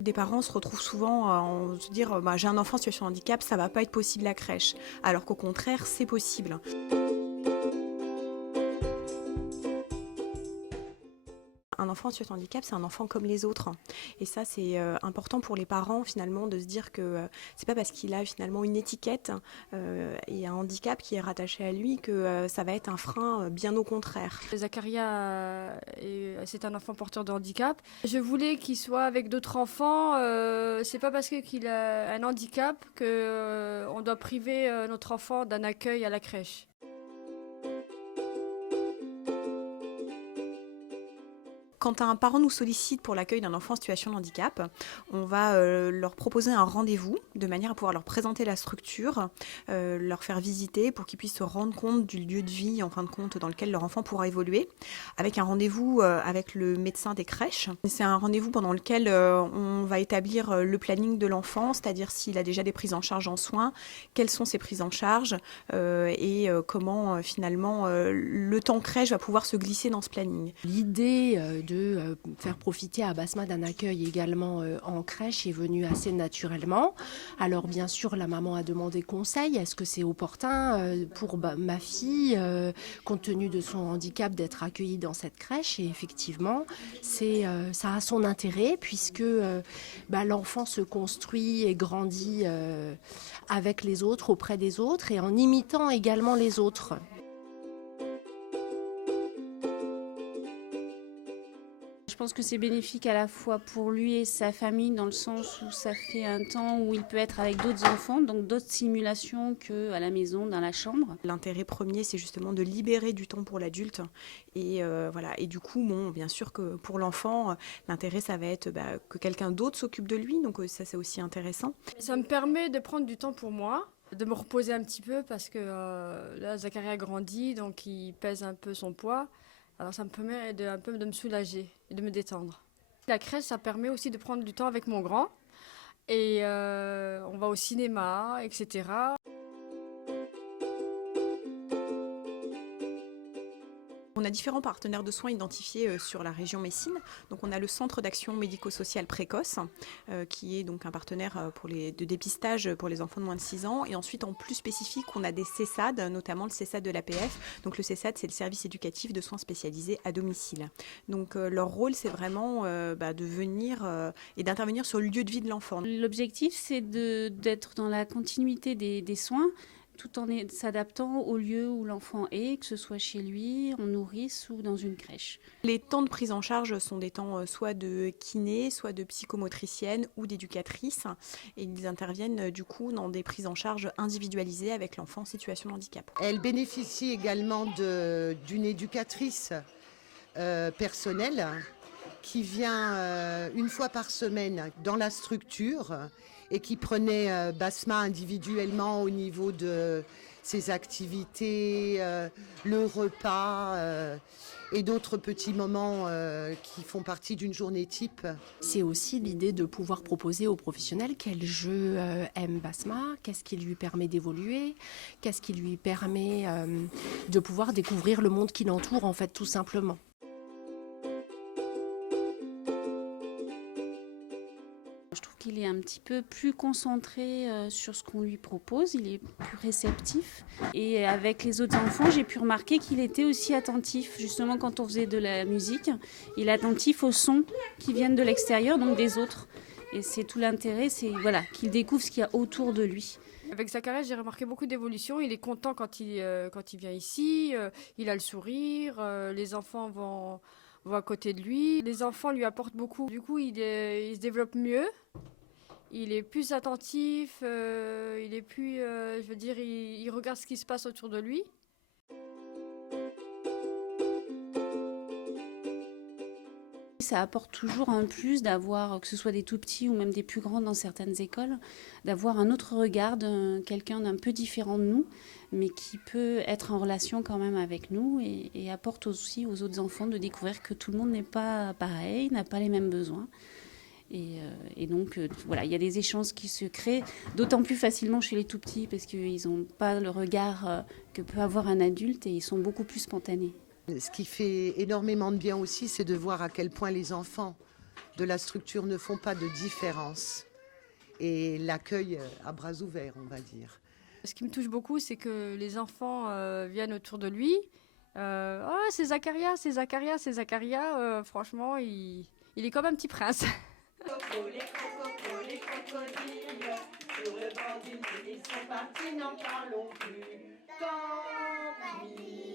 Des parents se retrouvent souvent en se dire j'ai un enfant en situation de handicap, ça va pas être possible la crèche. Alors qu'au contraire, c'est possible. Un enfant en situation de handicap, c'est un enfant comme les autres. Et ça, c'est important pour les parents finalement de se dire que c'est pas parce qu'il a finalement une étiquette et un handicap qui est rattaché à lui que ça va être un frein, bien au contraire. Zacharia, c'est un enfant porteur de handicap. Je voulais qu'il soit avec d'autres enfants. C'est pas parce qu'il a un handicap que on doit priver notre enfant d'un accueil à la crèche. Quand un parent nous sollicite pour l'accueil d'un enfant en situation de handicap, on va leur proposer un rendez-vous de manière à pouvoir leur présenter la structure, leur faire visiter pour qu'ils puissent se rendre compte du lieu de vie en fin de compte dans lequel leur enfant pourra évoluer, avec un rendez-vous avec le médecin des crèches. C'est un rendez-vous pendant lequel on va établir le planning de l'enfant, c'est-à-dire s'il a déjà des prises en charge en soins, quelles sont ces prises en charge et comment finalement le temps crèche va pouvoir se glisser dans ce planning. L'idée de faire profiter à Basma d'un accueil également en crèche est venue assez naturellement. Alors bien sûr, la maman a demandé conseil. Est-ce que c'est opportun pour ma fille, compte tenu de son handicap, d'être accueillie dans cette crèche? Et effectivement, ça a son intérêt puisque l'enfant se construit et grandit avec les autres, auprès des autres et en imitant également les autres. Je pense que c'est bénéfique à la fois pour lui et sa famille dans le sens où ça fait un temps où il peut être avec d'autres enfants, donc d'autres simulations qu'à la maison, dans la chambre. L'intérêt premier, c'est justement de libérer du temps pour l'adulte. Et voilà. Et du coup, bien sûr que pour l'enfant, l'intérêt, ça va être que quelqu'un d'autre s'occupe de lui. Donc ça, c'est aussi intéressant. Ça me permet de prendre du temps pour moi, de me reposer un petit peu parce que là, Zacharia grandit, donc il pèse un peu son poids. Alors ça me permet un peu de me soulager et de me détendre. La crèche, ça permet aussi de prendre du temps avec mon grand. Et on va au cinéma, etc. On a différents partenaires de soins identifiés sur la région Messine. Donc on a le Centre d'action médico-sociale précoce, qui est donc un partenaire de dépistage pour les enfants de moins de 6 ans. Et ensuite, en plus spécifique, on a des CESAD, notamment le CESAD de l'APF. Donc le CESAD, c'est le service éducatif de soins spécialisés à domicile. Donc leur rôle, c'est vraiment de venir et d'intervenir sur le lieu de vie de l'enfant. L'objectif, c'est d'être dans la continuité des soins, tout en s'adaptant au lieu où l'enfant est, que ce soit chez lui, en nourrice ou dans une crèche. Les temps de prise en charge sont des temps soit de kiné, soit de psychomotricienne ou d'éducatrice. Et ils interviennent du coup dans des prises en charge individualisées avec l'enfant en situation de handicap. Elle bénéficie également d'une éducatrice personnelle qui vient une fois par semaine dans la structure et qui prenait Basma individuellement au niveau de ses activités, le repas et d'autres petits moments qui font partie d'une journée type. C'est aussi l'idée de pouvoir proposer aux professionnels quel jeu aime Basma, qu'est-ce qui lui permet d'évoluer, qu'est-ce qui lui permet de pouvoir découvrir le monde qui l'entoure, en fait, tout simplement. Je trouve qu'il est un petit peu plus concentré sur ce qu'on lui propose, il est plus réceptif. Et avec les autres enfants, j'ai pu remarquer qu'il était aussi attentif. Justement, quand on faisait de la musique, il est attentif aux sons qui viennent de l'extérieur, donc des autres. Et c'est tout l'intérêt, c'est qu'il découvre ce qu'il y a autour de lui. Avec Zacharia, j'ai remarqué beaucoup d'évolution. Il est content quand il vient ici, il a le sourire, les enfants vont à côté de lui. Les enfants lui apportent beaucoup. Du coup, il se développe mieux. Il est plus attentif. Il est plus, il regarde ce qui se passe autour de lui. Ça apporte toujours un plus d'avoir, que ce soit des tout petits ou même des plus grands dans certaines écoles, d'avoir un autre regard, quelqu'un d'un peu différent de nous, mais qui peut être en relation quand même avec nous et apporte aussi aux autres enfants de découvrir que tout le monde n'est pas pareil, n'a pas les mêmes besoins. Et donc, il y a des échanges qui se créent, d'autant plus facilement chez les tout petits parce qu'ils n'ont pas le regard que peut avoir un adulte et ils sont beaucoup plus spontanés. Ce qui fait énormément de bien aussi, c'est de voir à quel point les enfants de la structure ne font pas de différence. Et l'accueil à bras ouverts, on va dire. Ce qui me touche beaucoup, c'est que les enfants viennent autour de lui. Oh, c'est Zacharia, c'est Zacharia, c'est Zacharia. Franchement, il est comme un petit prince. Les crocodiles, sur le bord du Nil, ils sont partis, n'en parlons plus. Tant pis.